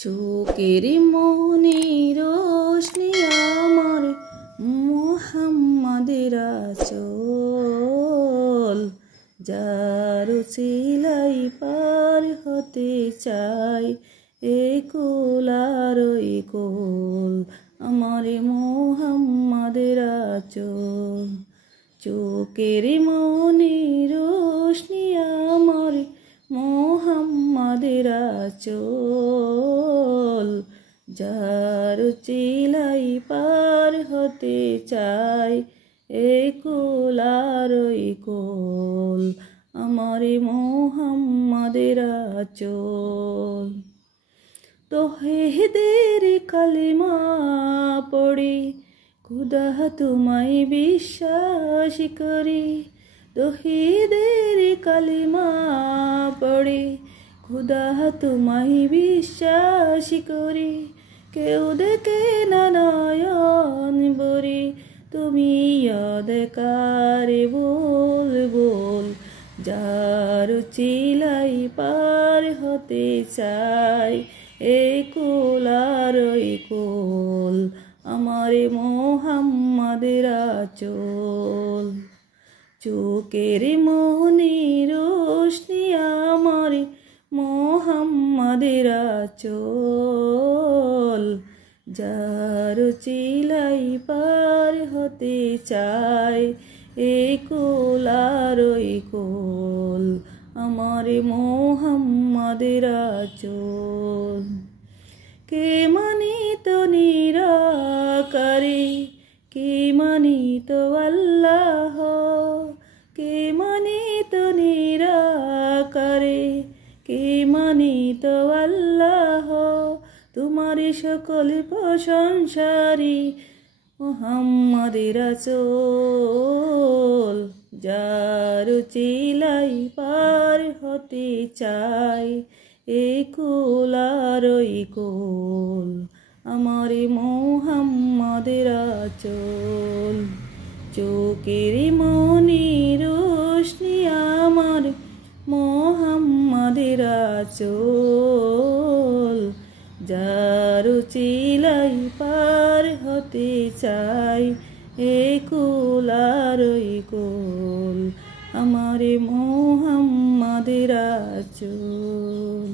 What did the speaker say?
চোখের মনি রোশনি আমার মুহাম্মাদের আঁচল, যার উছিলাই পার হতে চাই এ কুল আর ওই কুল, আমার মুহাম্মাদের আঁচল। চোখের মনি রোশনি আমার মুহাম্মাদের আঁচল, যার চিলাই পার হতে চাই এ কুল আর ওই কুল, আমার মুহাম্মাদের আঁচল। তৌহিদের কালিমা পড়ি খুদা তোমায় বিশ্বাস করি, তৌহিদের কালিমা পড়ি খুদা তোমায় বিশ্বাস করি। কেউ দেখে না নয়ন ভরি, তুমি অন্ধকারে বল বল, যার চিলাই পার হতে চাই এ কুল আর ওই কুল, আমার মুহাম্মাদের আঁচল। চোখের মনি রোশনি আমার মুহাম্মাদের আঁচল, যার চিলাই পার হতে চাই এ কুল আর ওই কুল, আমার মুহাম্মাদের আঁচল। কে মানিত নিরাকারে, কে মানিত আল্লাহ, কে মানিত নিরাকারে, কে মানিত আল্লাহ, তোমার সকল প্রশংসারি মুহাম্মাদের আঁচল, যার চিলাই পার হতে চাই এ কুল আর ওই কুল, আমার মুহাম্মাদের আঁচল। চোখের মনি রোশনি আমার মুহাম্মাদের আঁচল, যার চিলাই পার হতে চাই এ কুল আর ওই কুল, আমার মুহাম্মাদের আঁচল।